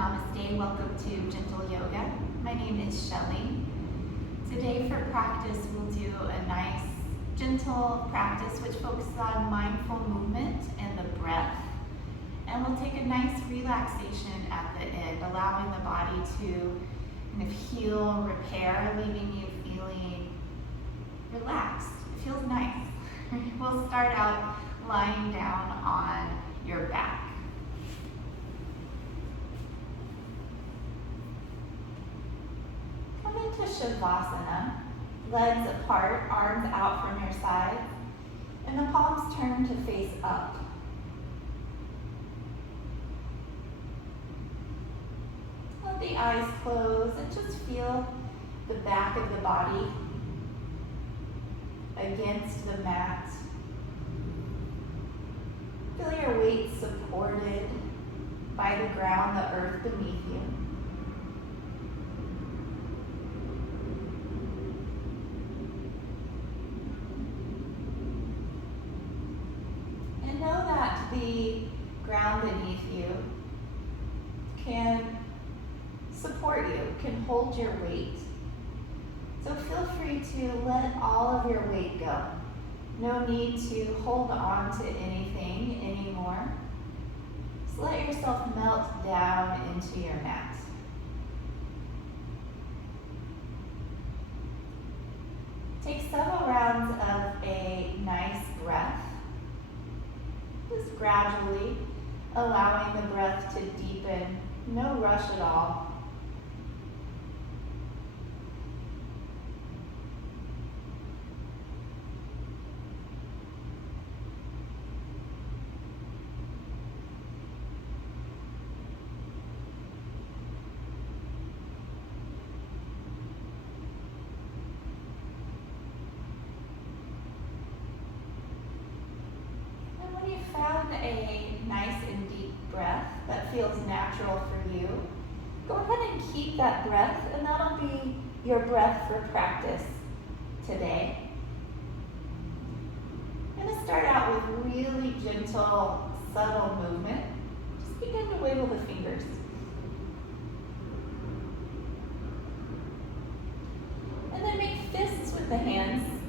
Namaste, welcome to Gentle Yoga. My name is Shelley. Today for practice we'll do a nice gentle practice which focuses on mindful movement and the breath. And we'll take a nice relaxation at the end, allowing the body to kind of heal, repair, leaving you feeling relaxed. It feels nice. We'll start out lying down on your back. Come into Shavasana, legs apart, arms out from your sides, and the palms turn to face up. Let the eyes close and just feel the back of the body against the mat. Feel your weight supported by the ground, the earth beneath you. And know that the ground beneath you can support you, can hold your weight. So feel free to let all of your weight go. No need to hold on to anything anymore. Just let yourself melt down into your mat. Take several rounds of a nice breath. Just gradually allowing the breath to deepen, no rush at all. Found a nice and deep breath that feels natural for you, go ahead and keep that breath, and that'll be your breath for practice today. I'm going to start out with really gentle, subtle movement. Just begin to wiggle the fingers. And then make fists with the hands,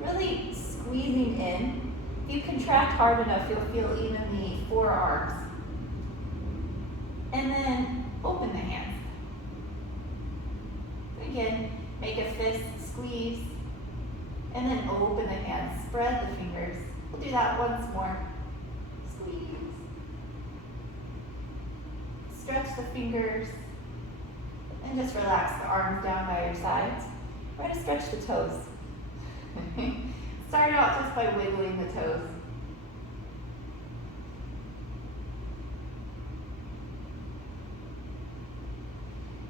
really squeezing in. If you contract hard enough, you'll feel even the forearms. And then open the hands. Again, make a fist, squeeze, and then open the hands. Spread the fingers. We'll do that once more. Squeeze. Stretch the fingers. And just relax the arms down by your sides. Try to stretch the toes. Start out just by wiggling the toes.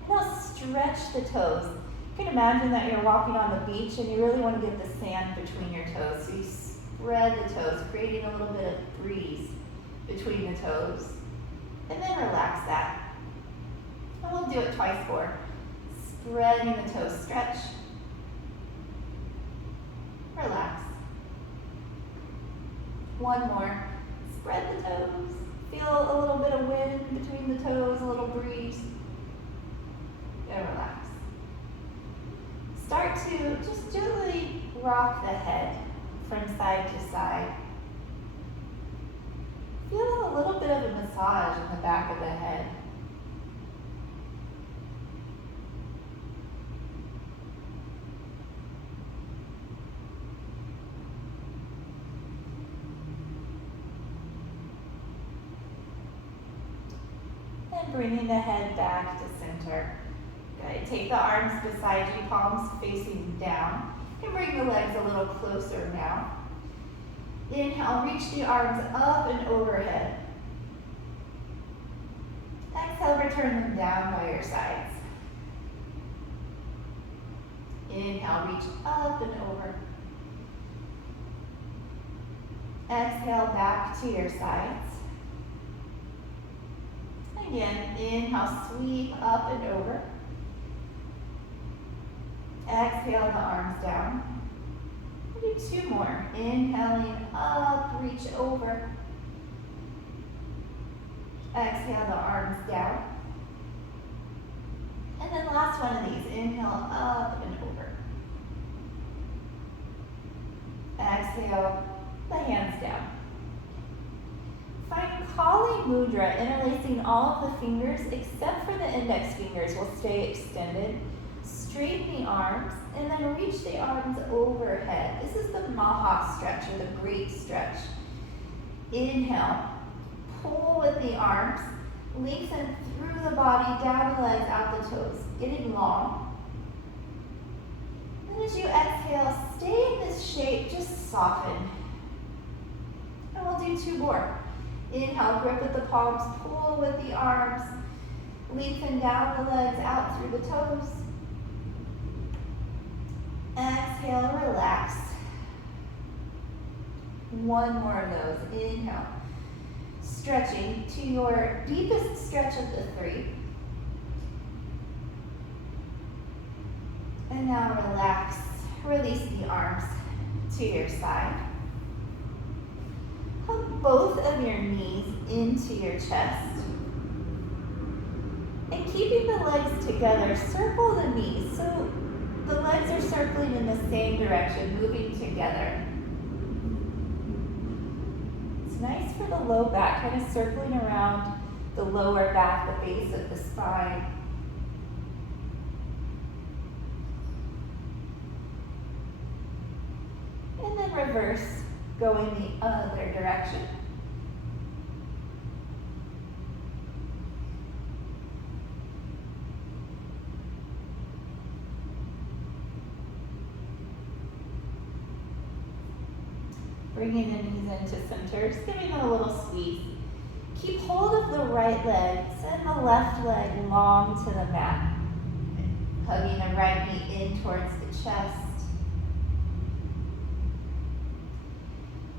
Now stretch the toes. You can imagine that you're walking on the beach and you really want to get the sand between your toes. So you spread the toes, creating a little bit of breeze between the toes. And then relax that. And we'll do it twice more. Spreading the toes, stretch. Relax. One more. Spread the toes. Feel a little bit of wind between the toes, a little breeze. And relax. Start to just gently rock the head from side to side. Feel a little bit of a massage in the back of the head. Bringing the head back to center. Good. Take the arms beside you, palms facing down. And bring the legs a little closer now. Inhale, reach the arms up and overhead. Exhale, return them down by your sides. Inhale, reach up and over. Exhale, back to your sides. Again, inhale, sweep up and over. Exhale the arms down. We'll do two more. Inhaling up, reach over. Exhale the arms down. one of these. Inhale, up and over. Exhale, the hands down. Find Kali Mudra, interlacing all of the fingers except for the index fingers will stay extended. Straighten the arms and then reach the arms overhead. This is the Maha stretch, or the great stretch. Inhale, pull with the arms, lengthen through the body, down the legs, out the toes, getting long. Then as you exhale, stay in this shape, just soften. And we'll do 2 more. Inhale, grip with the palms, pull with the arms, lengthen down the legs, out through the toes. Exhale, relax. 1 more of those. Inhale, stretching to your deepest stretch of the 3. And now relax, release the arms to your side. Hug both of your knees into your chest. And keeping the legs together, circle the knees. So the legs are circling in the same direction, moving together. It's nice for the low back, kind of circling around the lower back, the base of the spine. And then reverse, going the other direction. Bringing the knees into center, just giving them a little squeeze. Keep hold of the right leg, send the left leg long to the mat. Hugging the right knee in towards the chest.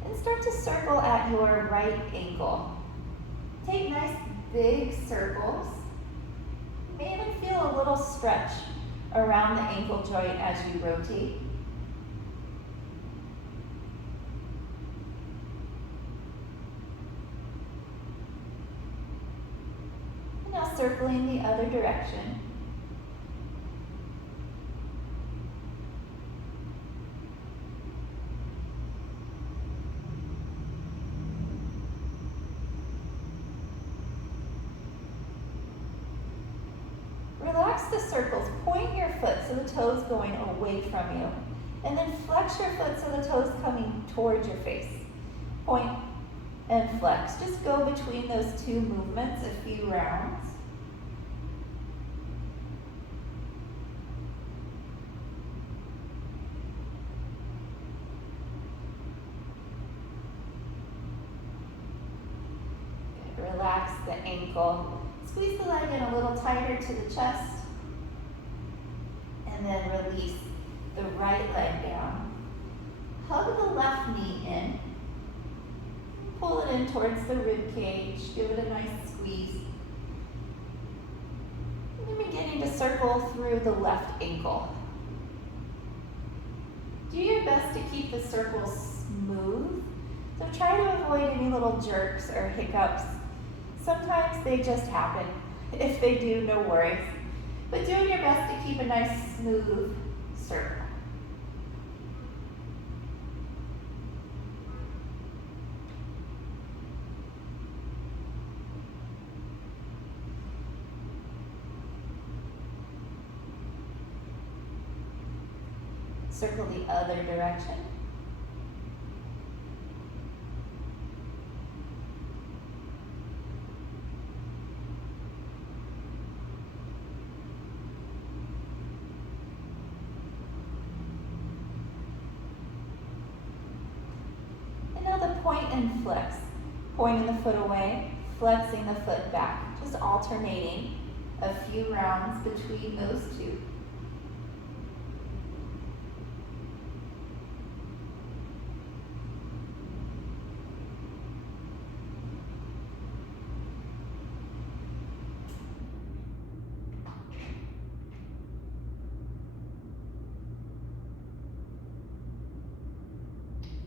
And start to circle at your right ankle. Take nice big circles. You may even feel a little stretch around the ankle joint as you rotate. Now circling the other direction. Relax the circles. Point your foot so the toes going away from you. And then flex your foot so the toes coming towards your face. Point and flex. Just go between those 2 movements a few rounds. Good. Relax the ankle. Squeeze the leg in a little tighter to the chest. And then release the right leg down. Hug the left knee in. Pull it in towards the rib cage. Give it a nice squeeze. And then beginning to circle through the left ankle. Do your best to keep the circles smooth. So try to avoid any little jerks or hiccups. Sometimes they just happen. If they do, no worries. But doing your best to keep a nice smooth circle. Circle the other direction. And now the point and flex. Pointing the foot away, flexing the foot back. Just alternating a few rounds between those 2.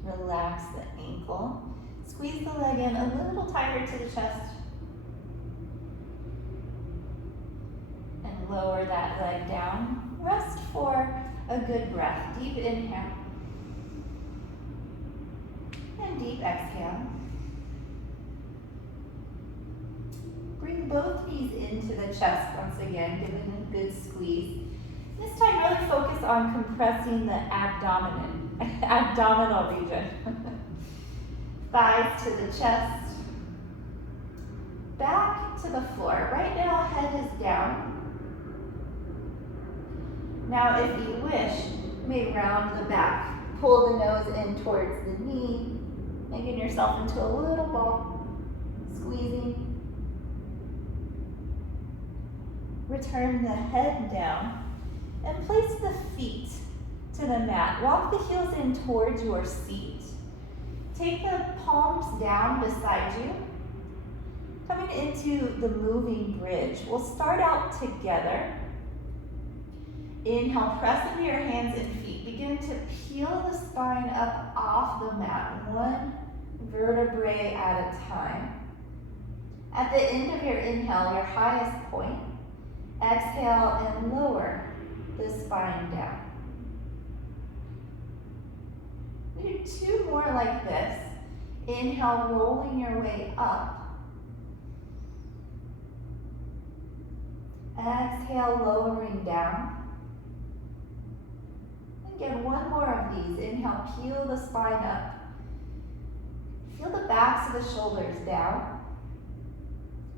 Relax the ankle. Squeeze the leg in a little tighter to the chest. And lower that leg down. Rest for a good breath. Deep inhale. And deep exhale. Bring both knees into the chest once again, giving a good squeeze. This time really focus on compressing the abdominal region. Thighs to the chest. Back to the floor. Right now, head is down. Now, if you wish, you may round the back. Pull the nose in towards the knee, making yourself into a little ball. Squeezing. Return the head down and place the feet to the mat. Walk the heels in towards your seat. Take the palms down beside you. Coming into the moving bridge. We'll start out together. Inhale, press into your hands and feet. Begin to peel the spine up off the mat, one vertebrae at a time. At the end of your inhale, your highest point, exhale and lower the spine down. We do two more like this. Inhale, rolling your way up. Exhale, lowering down. Again, one more of these. Inhale, peel the spine up. Feel the backs of the shoulders down.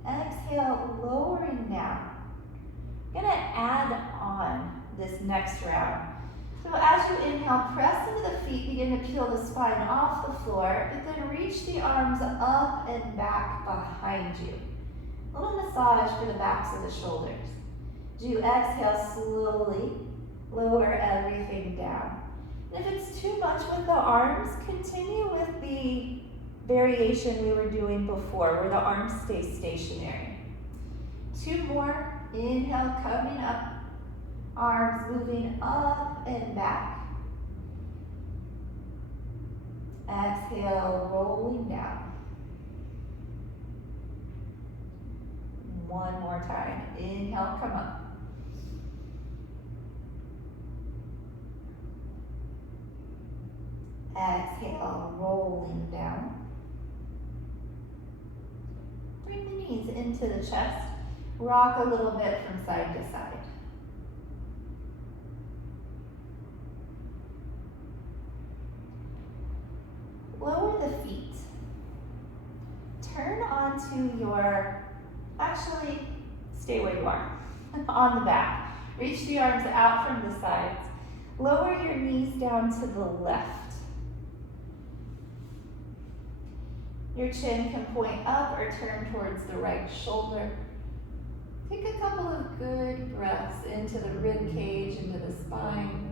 Exhale, lowering down. I'm going to add on this next round. So as you inhale, press into the feet, begin to peel the spine off the floor, but then reach the arms up and back behind you. A little massage for the backs of the shoulders. Do exhale slowly, lower everything down. And if it's too much with the arms, continue with the variation we were doing before, where the arms stay stationary. Two more. Inhale, coming up. Arms moving up and back. Exhale, rolling down. One more time. Inhale, come up. Exhale, rolling down. Bring the knees into the chest. Rock a little bit from side to side. Lower the feet. Turn onto your, actually, stay where you are, on the back. Reach the arms out from the sides. Lower your knees down to the left. Your chin can point up or turn towards the right shoulder. Take a couple of good breaths into the rib cage, into the spine.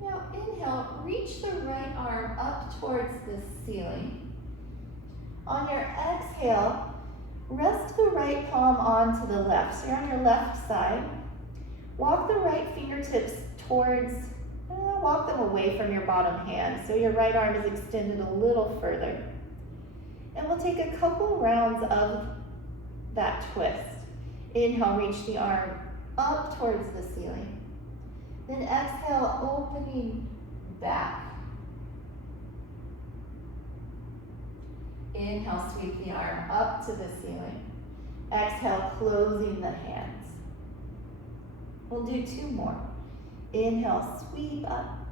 Now inhale, reach the right arm up towards the ceiling. On your exhale, rest the right palm onto the left. So you're on your left side. Walk the right fingertips towards, walk them away from your bottom hand. So your right arm is extended a little further. And we'll take a couple rounds of that twist. Inhale, reach the arm up towards the ceiling. Then exhale, opening back. Inhale, sweep the arm up to the ceiling. Exhale, closing the hands. We'll do two more. Inhale, sweep up.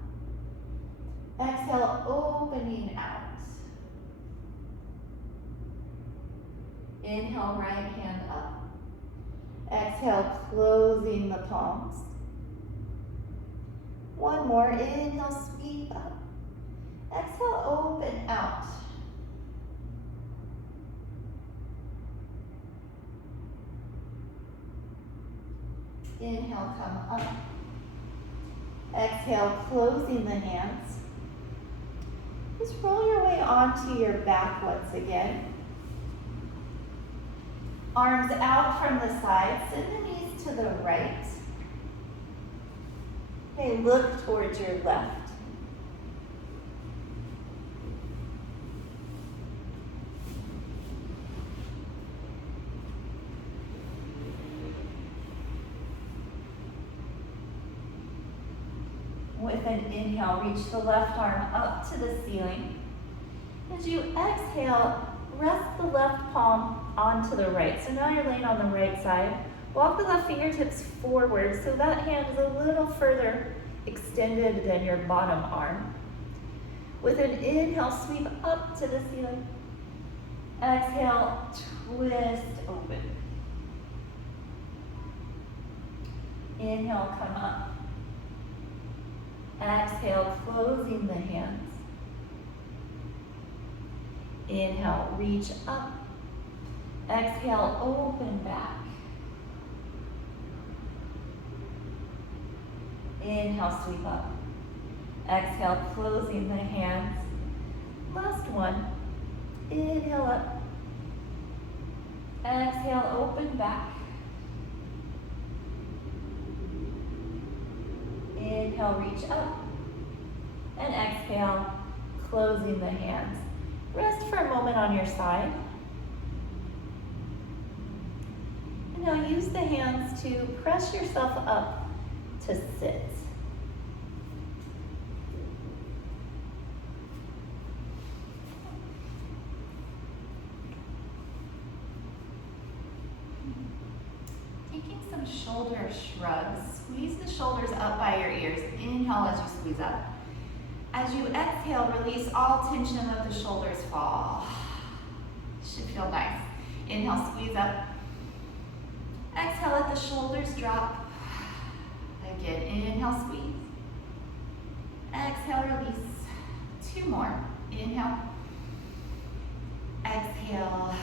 Exhale, opening out. Inhale, right hand up. Exhale, closing the palms. One more. Inhale, sweep up. Exhale, open out. Inhale, come up. Exhale, closing the hands. Just roll your way onto your back once again. Arms out from the sides, send the knees to the right. Okay, look towards your left. With an inhale, reach the left arm up to the ceiling. As you exhale, rest the left palm onto the right. So now you're laying on the right side. Walk the left fingertips forward so that hand is a little further extended than your bottom arm. With an inhale, sweep up to the ceiling. Exhale, twist open. Inhale, come up. Exhale, closing the hands. Inhale, reach up. Exhale, open back. Inhale, sweep up. Exhale, closing the hands. Last one. Inhale up. Exhale, open back. Inhale, reach up. And exhale, closing the hands. Rest for a moment on your side. And now use the hands to press yourself up to sit. Taking some shoulder shrugs. Squeeze the shoulders up by your ears. Inhale as you squeeze up. As you exhale, release all tension and let the shoulders fall. Should feel nice. Inhale, squeeze up. Exhale, let the shoulders drop. Again, inhale, squeeze. Exhale, release. 2 more. Inhale. Exhale.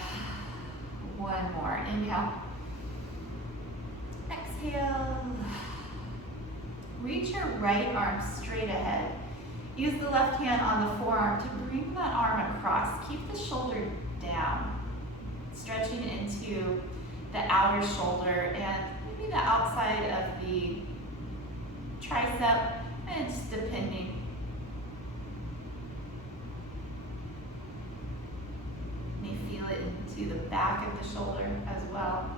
1 more. Inhale. Exhale. Reach your right arm straight ahead. Use the left hand on the forearm to bring that arm across. Keep the shoulder down, stretching into the outer shoulder and maybe the outside of the tricep, and just depending. You may feel it into the back of the shoulder as well.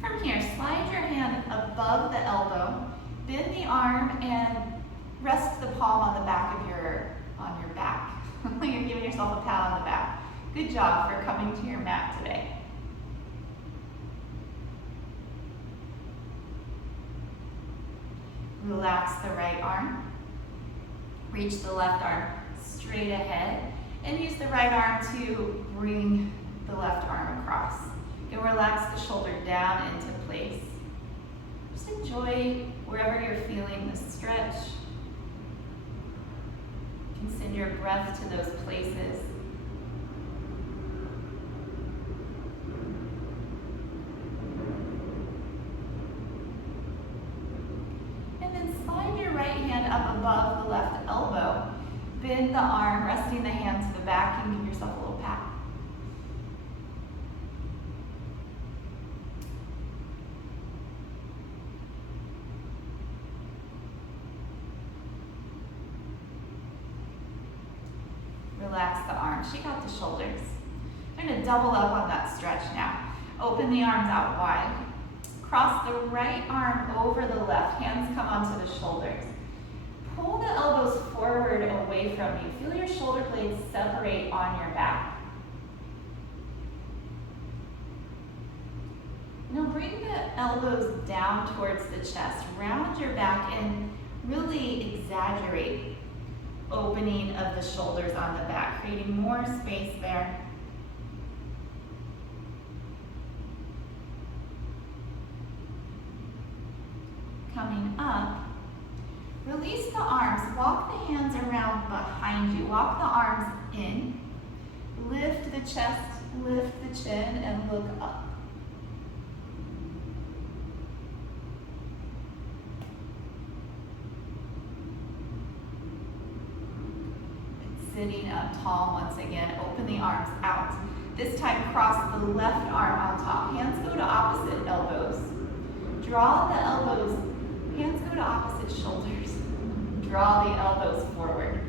From here, slide your hand above the elbow, bend the arm, and rest the palm on the back of your back. You're giving yourself a pat on the back. Good job for coming to your mat today. Relax the right arm. Reach the left arm straight ahead, and use the right arm to bring the left arm across. And relax the shoulder down into place. Just enjoy wherever you're feeling the stretch. You can send your breath to those places. And then slide your right hand up above the left elbow. Bend the arm, resting the hand to the back, and give yourself a little pat. Relax the arms, shake out the shoulders. We're going to double up on that stretch now. Open the arms out wide. Cross the right arm over the left. Hands come onto the shoulders. Pull the elbows forward away from you. Feel your shoulder blades separate on your back. Now bring the elbows down towards the chest. Round your back and really exaggerate opening of the shoulders on the back, creating more space there. Coming up, release the arms. Walk the hands around behind you. Walk the arms in. Lift the chest, lift the chin, and look up. Sitting up tall once again. Open the arms out. This time cross the left arm on top. Hands go to opposite elbows. Draw the elbows Hands go to opposite shoulders. Draw the elbows forward.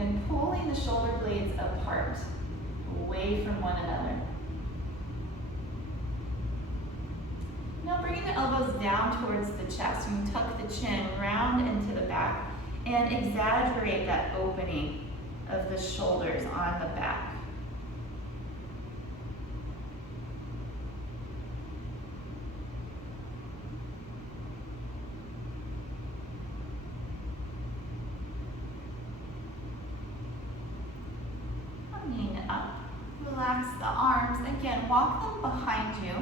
And pulling the shoulder blades apart, away from one another. Now bringing the elbows down towards the chest. You can tuck the chin round into the back and exaggerate that opening of the shoulders on the back. Coming up, relax the arms. Again, walk them behind you.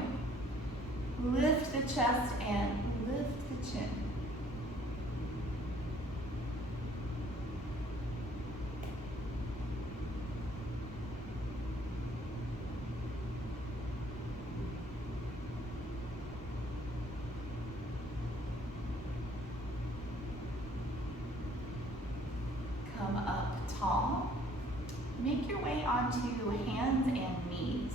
Lift the chest and lift the chin. Come up tall. Make your way onto hands and knees.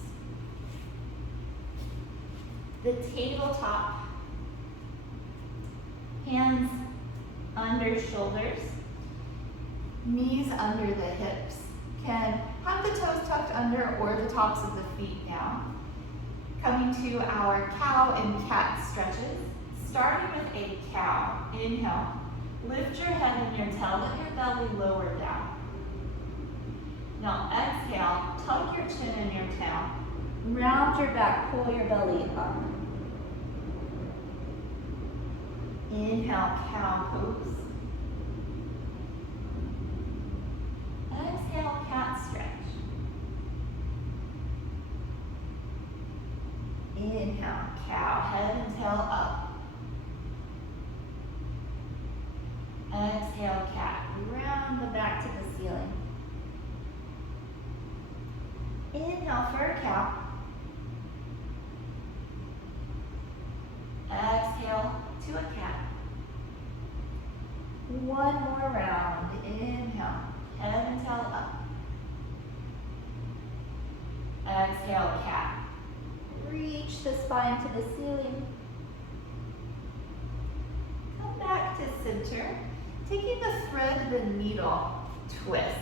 The tabletop, hands under shoulders, knees under the hips. Can have the toes tucked under or the tops of the feet down. Coming to our cow and cat stretches. Starting with a cow. Inhale. Lift your head and your tail. Let your belly lower down. Now exhale. Tuck your chin and your tail. Round your back. Pull your belly up. Inhale, cow pose. Exhale, cat stretch. Inhale, cow, head and tail up. Exhale, cat, round the back to the ceiling. Inhale for a cow. Exhale to a cat. One more round. Inhale, head and tail up. Exhale, cat. Reach the spine to the ceiling. Come back to center. Taking the thread of the needle, twist.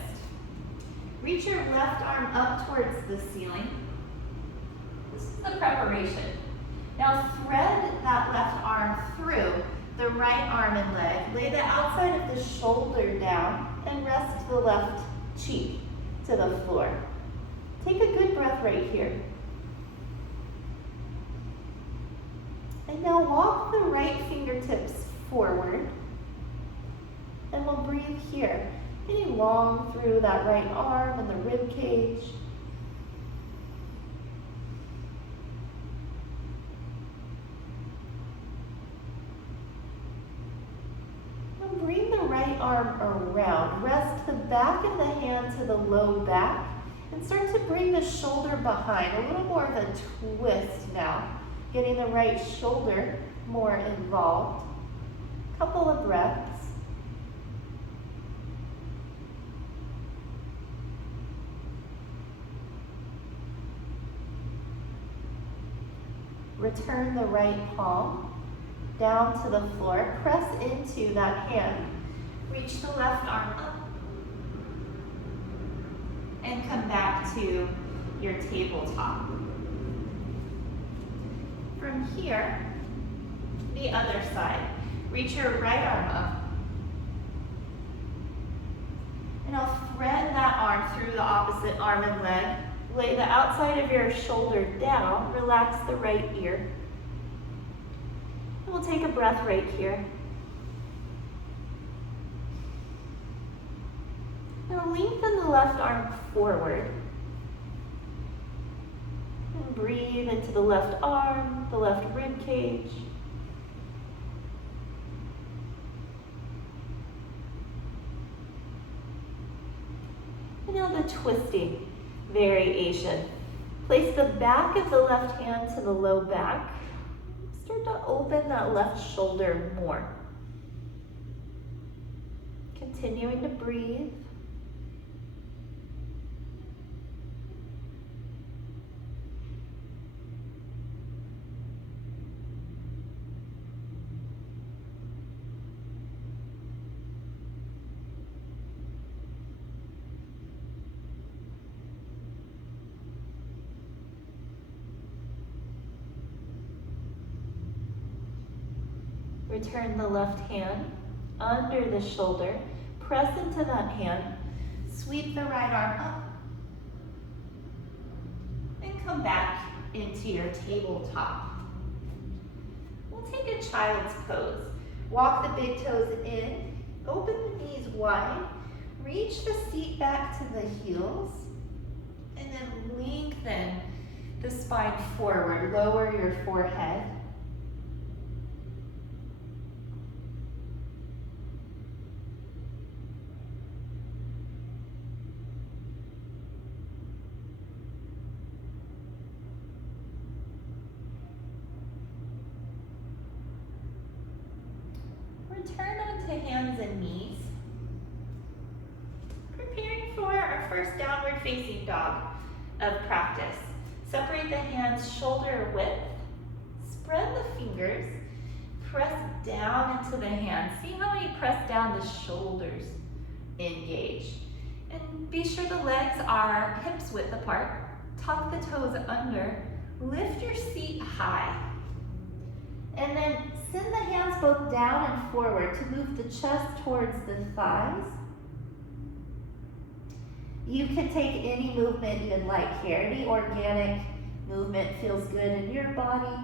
Reach your left arm up towards the ceiling. This is the preparation. Now thread that left arm through the right arm and leg. Lay the outside of the shoulder down and rest the left cheek to the floor. Take a good breath right here. And now walk the right fingertips forward. And we'll breathe here. Getting long through that right arm and the rib cage. Bring the right arm around. Rest the back of the hand to the low back and start to bring the shoulder behind. A little more of a twist now. Getting the right shoulder more involved. Couple of breaths. Return the right palm down to the floor. Press into that hand. Reach the left arm up. And come back to your tabletop. From here, the other side. Reach your right arm up. And I'll thread that arm through the opposite arm and leg. Lay the outside of your shoulder down. Relax the right ear. We'll take a breath right here. Now lengthen the left arm forward. And breathe into the left arm, the left rib cage. And now the twisting variation. Place the back of the left hand to the low back. Start to open that left shoulder more. Continuing to breathe. Return the left hand under the shoulder. Press into that hand. Sweep the right arm up. And come back into your tabletop. We'll take a child's pose. Walk the big toes in. Open the knees wide. Reach the seat back to the heels. And then lengthen the spine forward. Lower your forehead. Return onto hands and knees. Preparing for our first downward facing dog of practice. Separate the hands shoulder width. Spread the fingers. Press down into the hands. See how you press down, the shoulders engage. And be sure the legs are hips width apart. Tuck the toes under. Lift your seat high. And then send the hands both down and forward to move the chest towards the thighs. You can take any movement you'd like here. Any organic movement feels good in your body.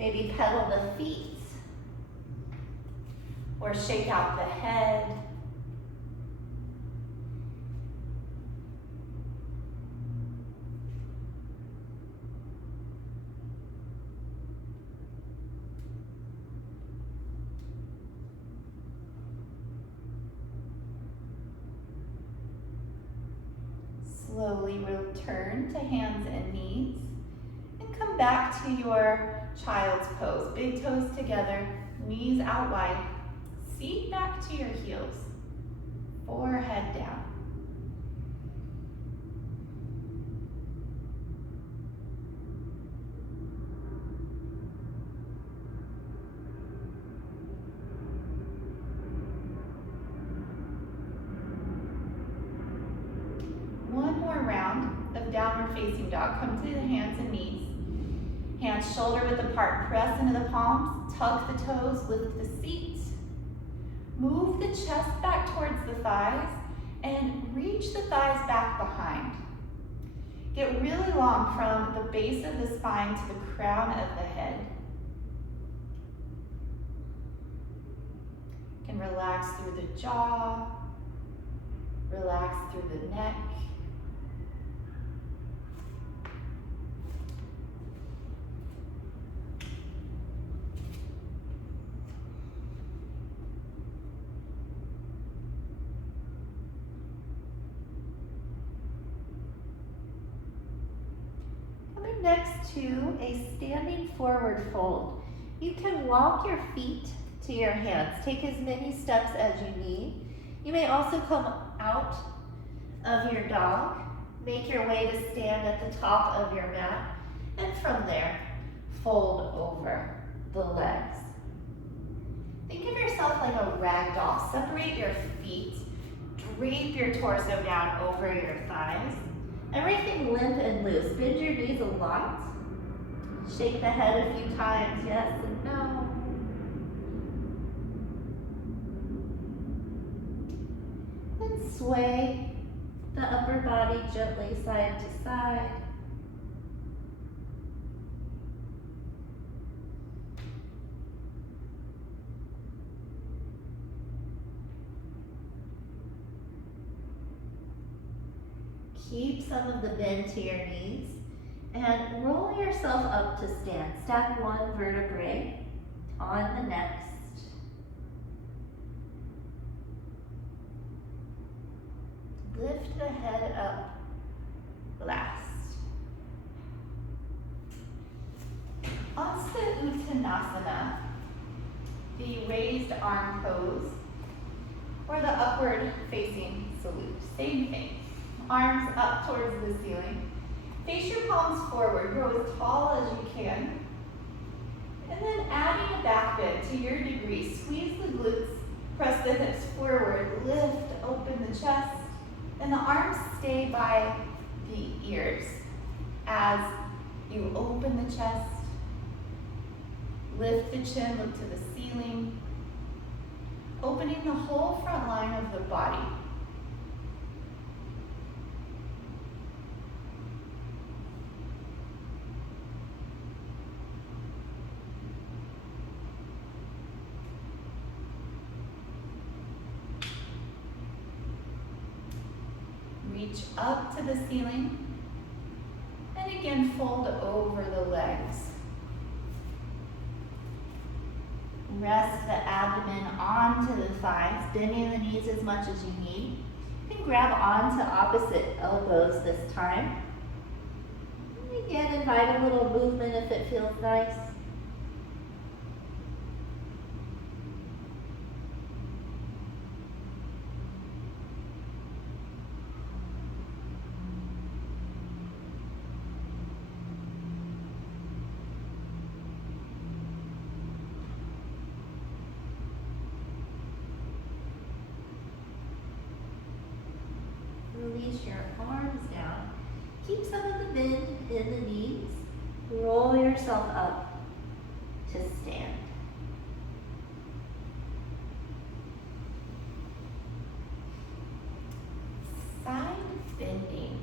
Maybe pedal the feet or shake out the head. Slowly return to hands and knees and come back to your child's pose. Big toes together, knees out wide, seat back to your heels, forehead down. One more round of downward facing dog. Come to the hands and knees. Hands shoulder width apart. Press into the palms. Tuck the toes. Lift the seat. Move the chest back towards the thighs and reach the thighs back behind. Get really long from the base of the spine to the crown of the head. You can relax through the jaw. Relax through the neck. Next to a standing forward fold. You can walk your feet to your hands. Take as many steps as you need. You may also come out of your dog. Make your way to stand at the top of your mat. And from there, fold over the legs. Think of yourself like a rag doll. Separate your feet. Drape your torso down over your thighs. Everything limp and loose. Bend your knees a lot. Shake the head a few times, yes and no. Then sway the upper body gently side to side. Keep some of the bend to your knees and roll yourself up to stand. Stack one vertebrae on the next. Lift the head up last. Onto Uttanasana, the raised arm pose, or the upward facing salute. Same thing. Arms up towards the ceiling. Face your palms forward, grow as tall as you can. And then adding a back bend to your degree. Squeeze the glutes, press the hips forward, lift, open the chest, and the arms stay by the ears as you open the chest, Lift the chin, look to the ceiling, opening the whole front line of the body. Reach up to the ceiling, and again fold over the legs. Rest the abdomen onto the thighs, bending the knees as much as you need. You can grab onto opposite elbows this time. And again, invite a little movement if it feels nice. Release your arms down. Keep some of the bend in the knees. Roll yourself up to stand. Side bending.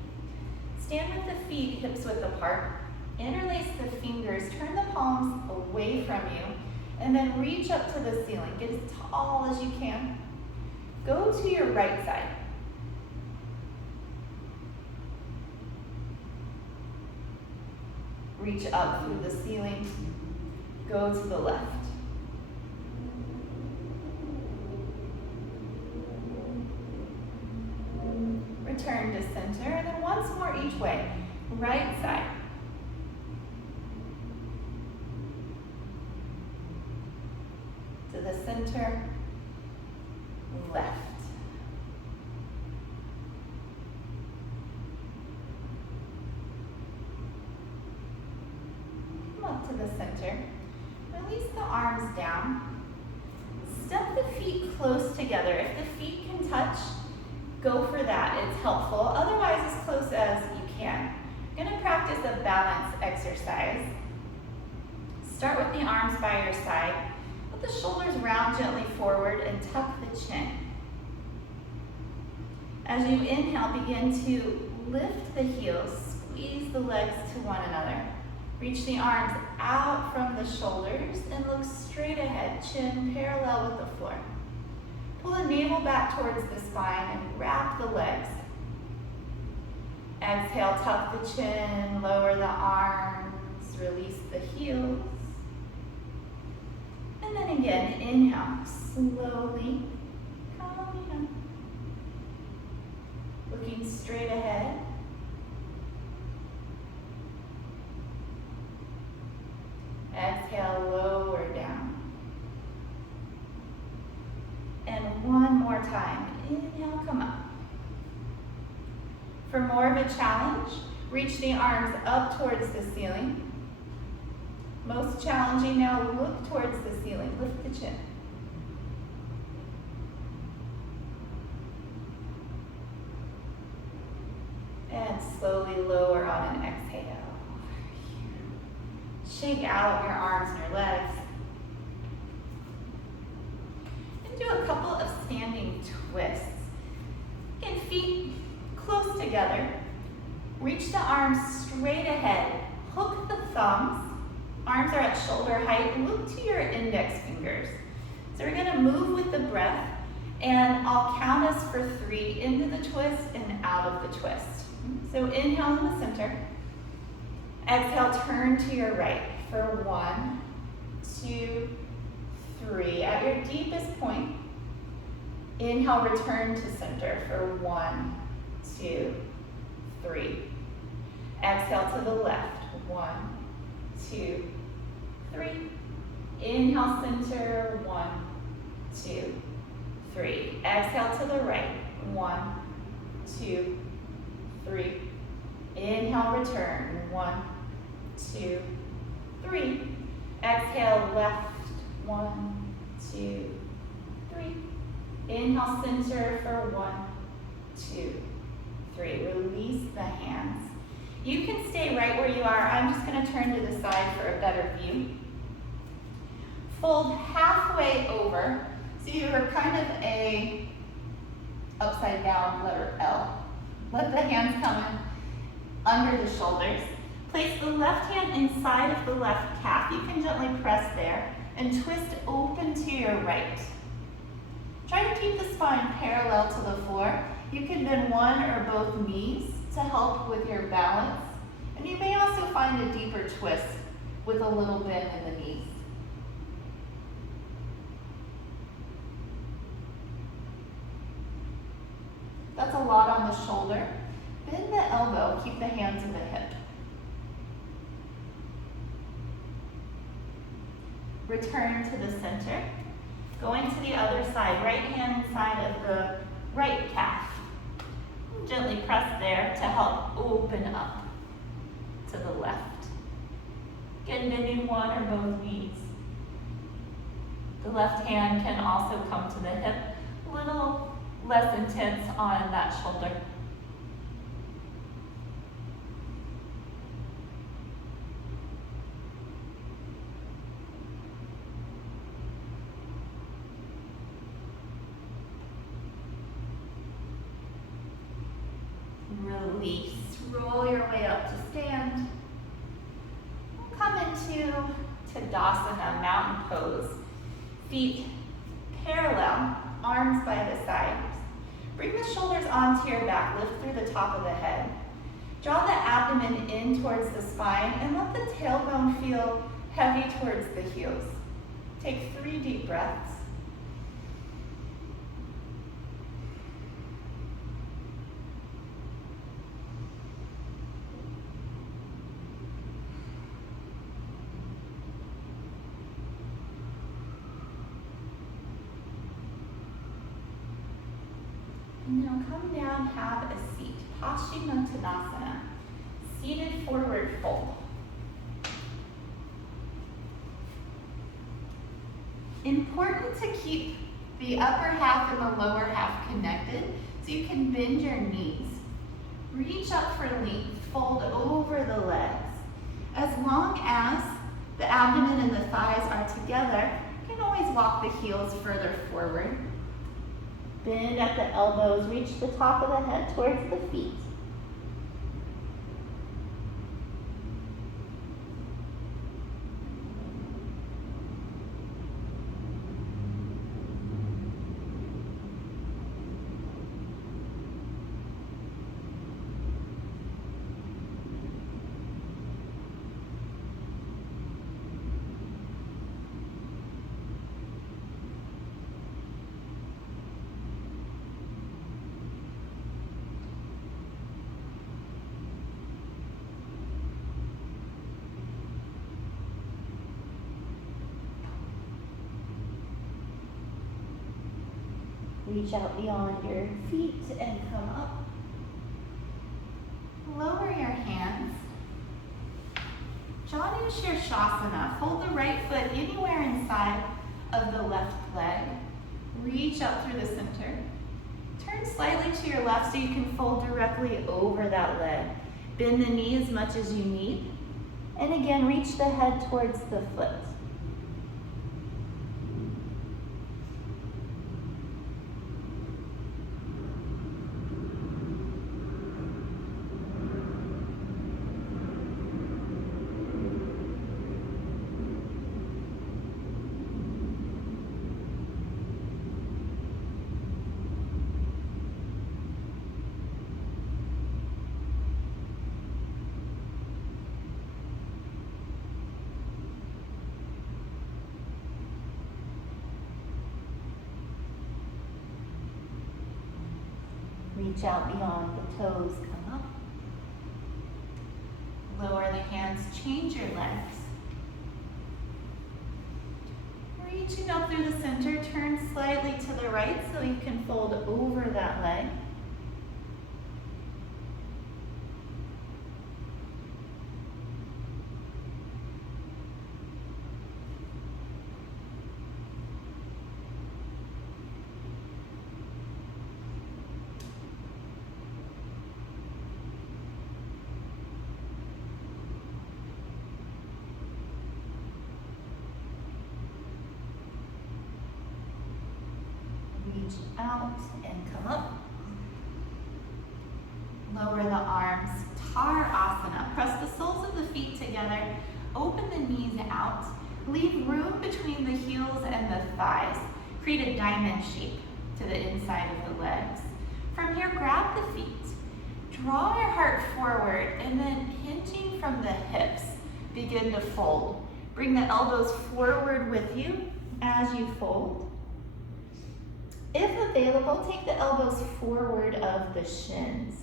Stand with the feet hips width apart. Interlace the fingers. Turn the palms away from you. And then reach up to the ceiling. Get as tall as you can. Go to your right side. Reach up through the ceiling, go to the left. Return to center, and then once more each way. Right side. To the center, left. Up to the center. Release the arms down. Step the feet close together. If the feet can touch, go for that. It's helpful. Otherwise, as close as you can. You're going to practice a balance exercise. Start with the arms by your side. Let the shoulders round gently forward and tuck the chin. As you inhale, begin to lift the heels. Squeeze the legs to one another. Reach the arms out from the shoulders and look straight ahead, chin parallel with the floor. Pull the navel back towards the spine and wrap the legs. Exhale, tuck the chin, lower the arms, release the heels. And then again, inhale, slowly, coming up. Looking straight ahead. Exhale, lower down. And one more time. Inhale, come up. For more of a challenge, reach the arms up towards the ceiling. Most challenging now, look towards the ceiling. Lift the chin. And slowly lower on an exhale. Shake out your arms and your legs. And do a couple of standing twists. Again, feet close together. Reach the arms straight ahead. Hook the thumbs. Arms are at shoulder height. Look to your index fingers. So we're going to move with the breath, and I'll count us for 3 into the twist and out of the twist. So inhale in the center. Exhale, turn to your right for 1, 2, 3. At your deepest point, inhale, return to center for 1, 2, 3. Exhale to the left, 1, 2, 3. Inhale, center, 1, 2, 3. Exhale to the right, 1, 2, 3. Inhale, return, 1, 2, 3. Exhale, left, 1, 2, 3. Inhale, center for 1, 2, 3. Release the hands. You can stay right where you are. I'm just going to turn to the side for a better view. Fold halfway over, so you're kind of a upside down letter L. Let the hands come in under the shoulders. Place the left hand inside of the left calf. You can gently press there and twist open to your right. Try to keep the spine parallel to the floor. You can bend one or both knees to help with your balance. And you may also find a deeper twist with a little bend in the knees. That's a lot on the shoulder. Bend the elbow, keep the hand to the hip. Return to the center. Going to the other side, right hand inside of the right calf. Gently press there to help open up to the left. Again, bending one or both knees. The left hand can also come to the hip, a little less intense on that shoulder. Release. Roll your way up to stand. We'll come into Tadasana, mountain pose. Feet parallel, arms by the sides. Bring the shoulders onto your back, lift through the top of the head. Draw the abdomen in towards the spine and let the tailbone feel heavy towards the heels. Take 3 deep breaths. And now come down, have a seat. Paschimottanasana, seated forward fold. Important to keep the upper half and the lower half connected so you can bend your knees. Reach up for length, fold over the legs. As long as the abdomen and the thighs are together, you can always walk the heels further forward. Bend at the elbows, reach the top of the head towards the feet. Reach out beyond your feet and come up. Lower your hands. Janu Shirshasana. Fold the right foot anywhere inside of the left leg. Reach up through the center. Turn slightly to your left so you can fold directly over that leg. Bend the knee as much as you need. And again, reach the head towards the foot. Reach out beyond the toes, come up. Lower the hands, change your legs. Reaching up through the center, turn slightly to the right so you can fold over that leg. Reach out and come up. Lower the arms, Asana. Press the soles of the feet together, open the knees out, leave room between the heels and the thighs. Create a diamond shape to the inside of the legs. From here, grab the feet. Draw your heart forward and then hinging from the hips, begin to fold. Bring the elbows forward with you as you fold. If available, take the elbows forward of the shins.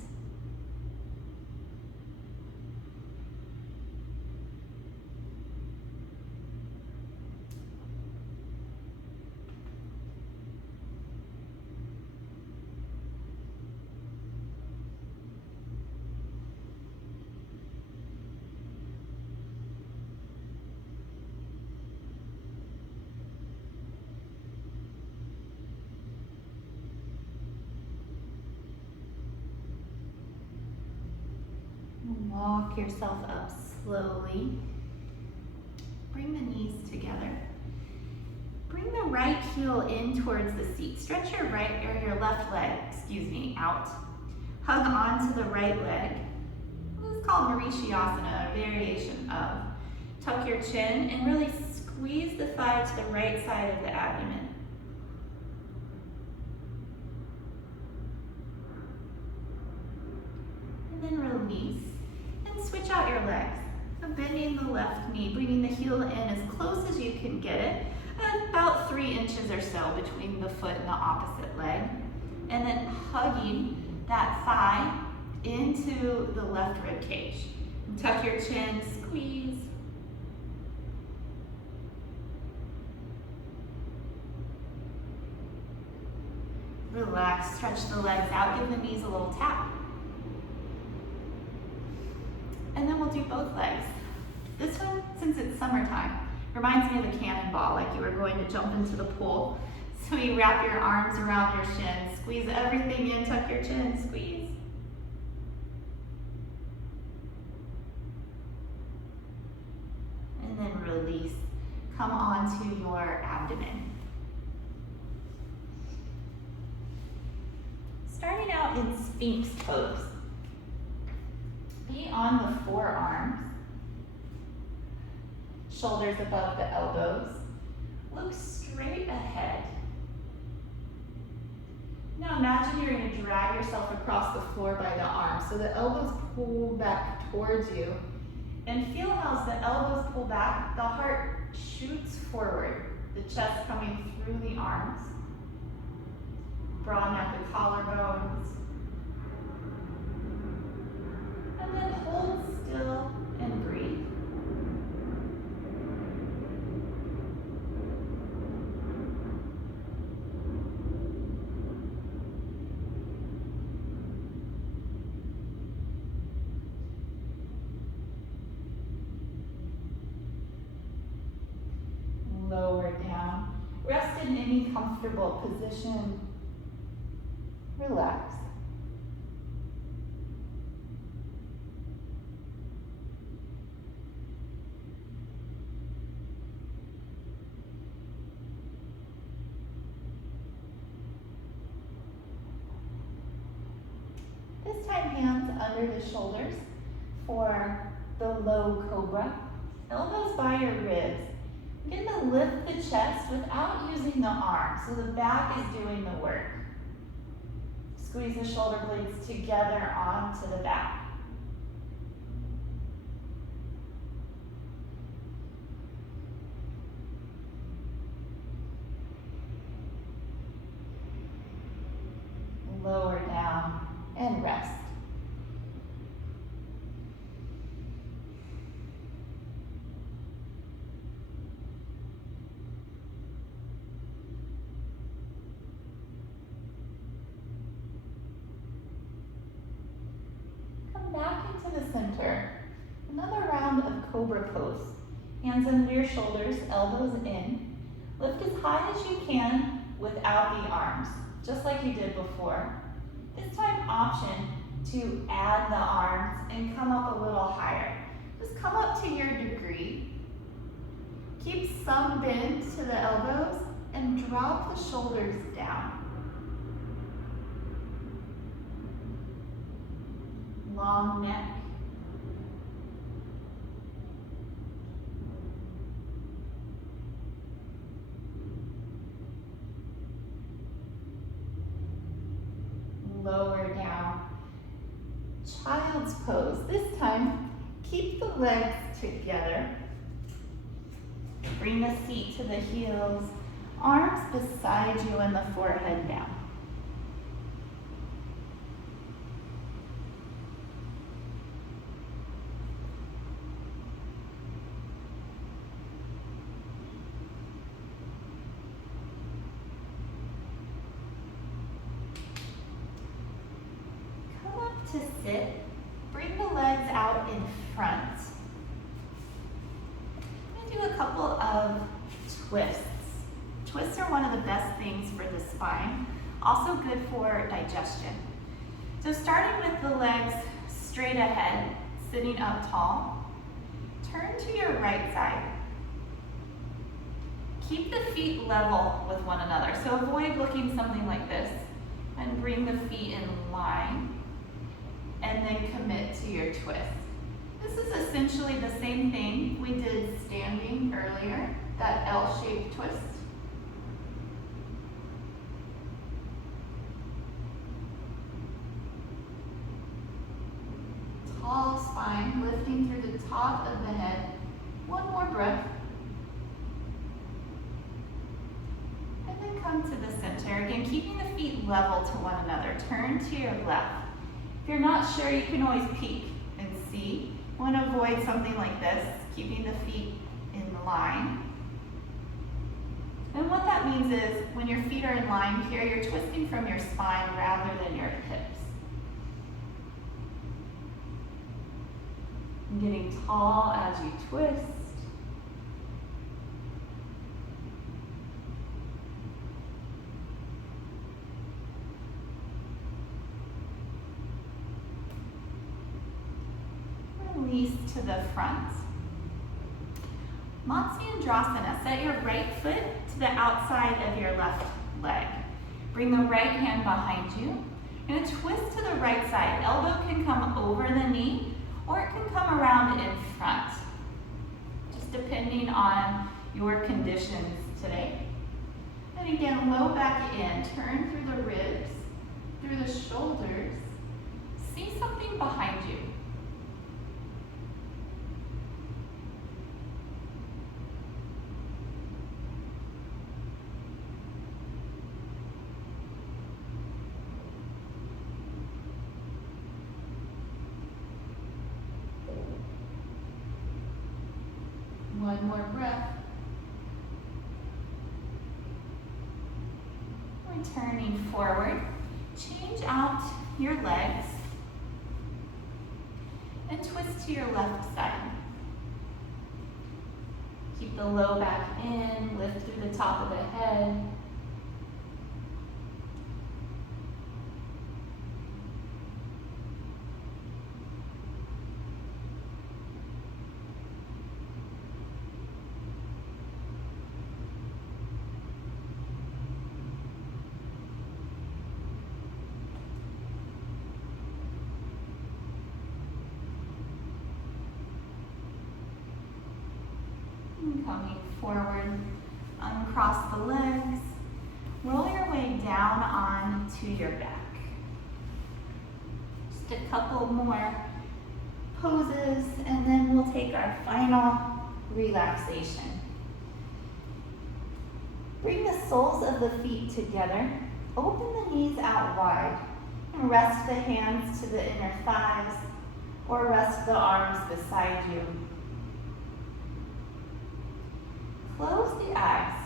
Walk yourself up slowly. Bring the knees together. Bring the right heel in towards the seat. Stretch your your left leg, out. Hug onto the right leg. This is called Marishiyasana, a variation of. Tuck your chin and really squeeze the thigh to the right side of the abdomen. And then release. Switch out your legs. So bending the left knee, bringing the heel in as close as you can get it, about 3 inches or so between the foot and the opposite leg. And then hugging that thigh into the left rib cage. And tuck your chin, squeeze. Relax, stretch the legs out, give the knees a little tap. And then we'll do both legs. This one, since it's summertime, reminds me of a cannonball, like you were going to jump into the pool. So you wrap your arms around your shin, squeeze everything in, tuck your chin, squeeze. And then release. Come onto your abdomen. Starting out in Sphinx pose. Be on the forearms, shoulders above the elbows. Look straight ahead. Now imagine you're going to drag yourself across the floor by the arms. So the elbows pull back towards you. And feel how as the elbows pull back, the heart shoots forward, the chest coming through the arms. Broaden out the collarbones. And then hold still and breathe. Lower down. Rest in any comfortable position. Relax. This time, hands under the shoulders for the low cobra. Elbows by your ribs. Begin to lift the chest without using the arms, so the back is doing the work. Squeeze the shoulder blades together onto the back. Lower down and rest. Back into the center. Another round of cobra pose. Hands under your shoulders, elbows in. Lift as high as you can without the arms, just like you did before. This time, option to add the arms and come up a little higher. Just come up to your degree. Keep some bend to the elbows and drop the shoulders down. long neck. Lower down. Child's pose. This time, keep the legs together. Bring the seat to the heels, arms beside you and the forehead down. To sit, bring the legs out in front. I'm going to do a couple of twists. Twists are one of the best things for the spine, also good for digestion. So starting with the legs straight ahead, sitting up tall, turn to your right side. Keep the feet level with one another, so avoid looking something like this, and bring the feet in line. And then commit to your twist. This is essentially the same thing we did standing earlier, that L-shaped twist. Tall spine, lifting through the top of the head. One more breath. And then come to the center. Again, keeping the feet level to one another. Turn to your left. If you're not sure, you can always peek and see. You want to avoid something like this, keeping the feet in line. And what that means is when your feet are in line here, you're twisting from your spine rather than your hips. And getting tall as you twist. Release to the front. Matsyendrasana. Set your right foot to the outside of your left leg. Bring the right hand behind you. You're going to twist to the right side. Elbow can come over the knee or it can come around in front. Just depending on your conditions today. And again, low back in. Turn through the ribs, through the shoulders. See something behind you. One more breath. Returning forward. Change out your legs and twist to your left side. Keep the low back in, lift through the top of the head. Coming forward, uncross the legs, roll your way down onto your back. Just a couple more poses and then we'll take our final relaxation. Bring the soles of the feet together, open the knees out wide, and rest the hands to the inner thighs or rest the arms beside you. Close the eyes.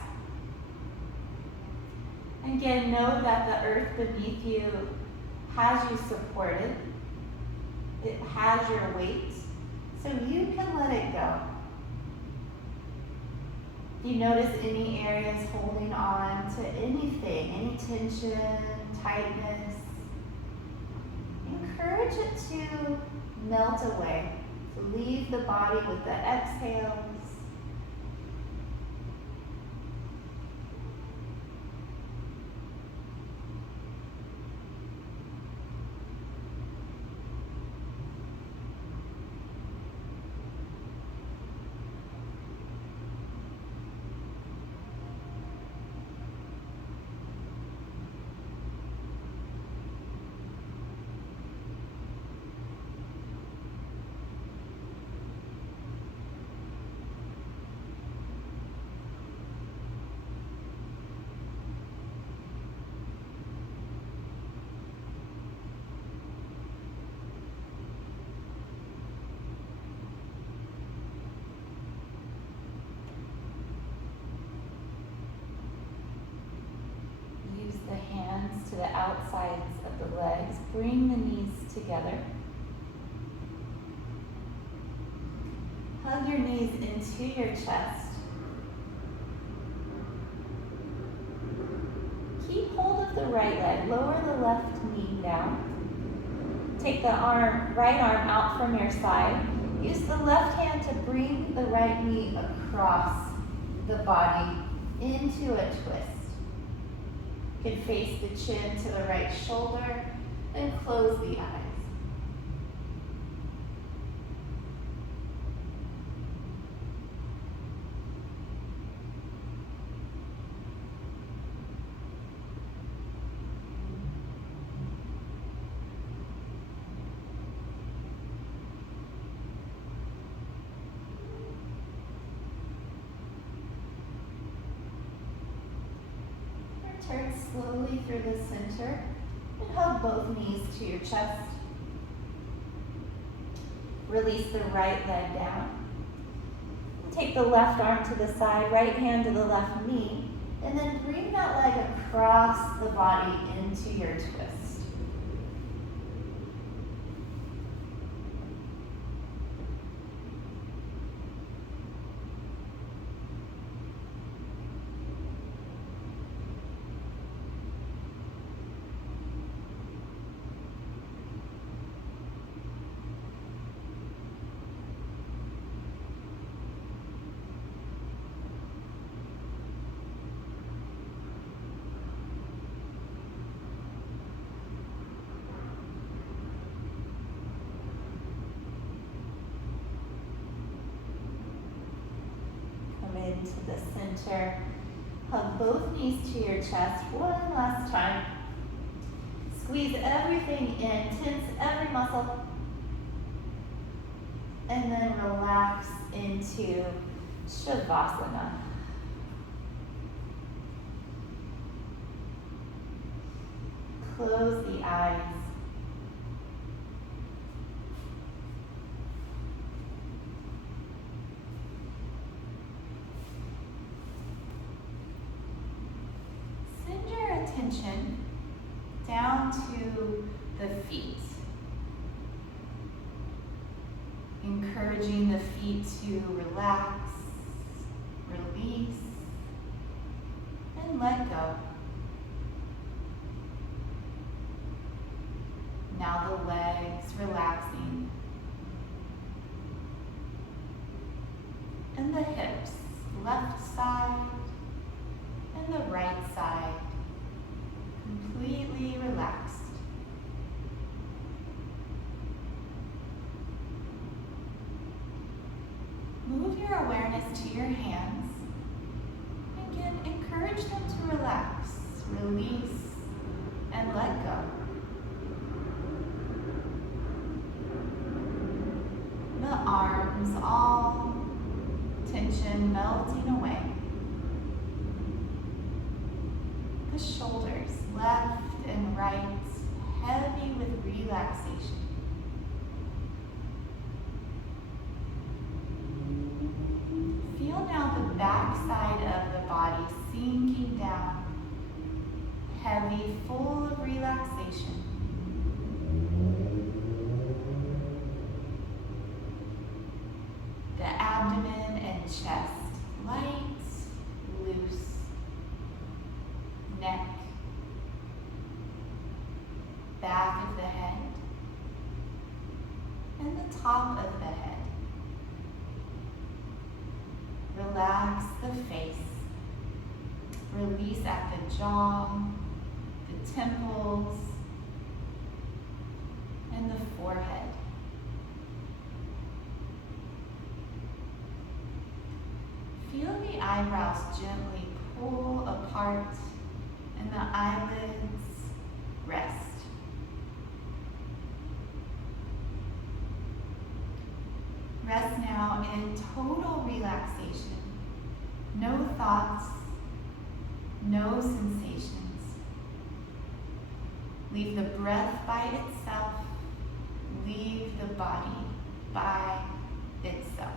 Again, know that the earth beneath you has you supported. It has your weight, so you can let it go. If you notice any areas holding on to anything, any tension, tightness, encourage it to melt away, to leave the body with the exhales. bring the knees together. Hug your knees into your chest. Keep hold of the right leg. Lower the left knee down. Take the right arm out from your side. Use the left hand to bring the right knee across the body into a twist. You can face the chin to the right shoulder and close the eyes. Turn slowly through the center and hug both knees to your chest. Release the right leg down. Take the left arm to the side, right hand to the left knee, and then bring that leg across the body into your twist. Into the center. Hug both knees to your chest one last time. Squeeze everything in, tense every muscle, and then relax into Shavasana. Close the eyes. Attention down to the feet, encouraging the feet to relax, release, and let go. Now the legs relaxing, and the hips, left side and the right side, completely relaxed. Move your awareness to your hands. Again, encourage them to relax, release, and let go. The arms, all tension melting away. The shoulders, left and right, heavy with relaxation. Feel now the back side of the body sinking down, heavy, full of relaxation. The abdomen and chest, light, loose. Neck, back of the head, and the top of the head. Relax the face. Release at the jaw, the temples, and the forehead. Feel the eyebrows gently pull apart and the eyelids rest. Rest now in total relaxation. No thoughts, no sensations. Leave the breath by itself. Leave the body by itself.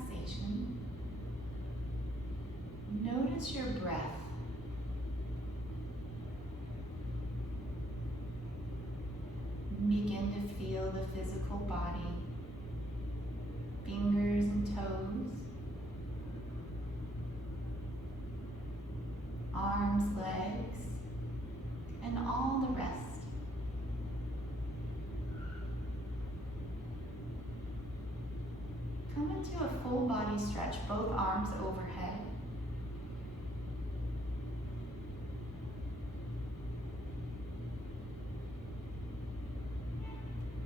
relaxation, notice your breath. Begin to feel the physical body, fingers and toes, arms, legs, and all the rest. Come into a full body stretch, both arms overhead.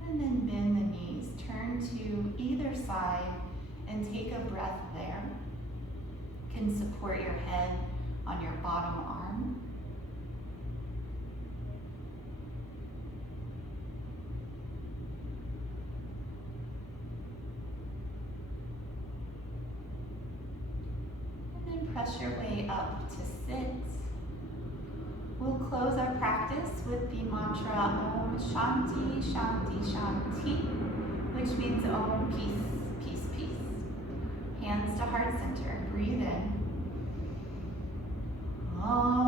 And then bend the knees, turn to either side and take a breath there. You can support your head on your bottom arm. And then press your way up to sit. We'll close our practice with the mantra Om Shanti Shanti Shanti, which means Om peace, peace, peace. Hands to heart center. Breathe in. Om.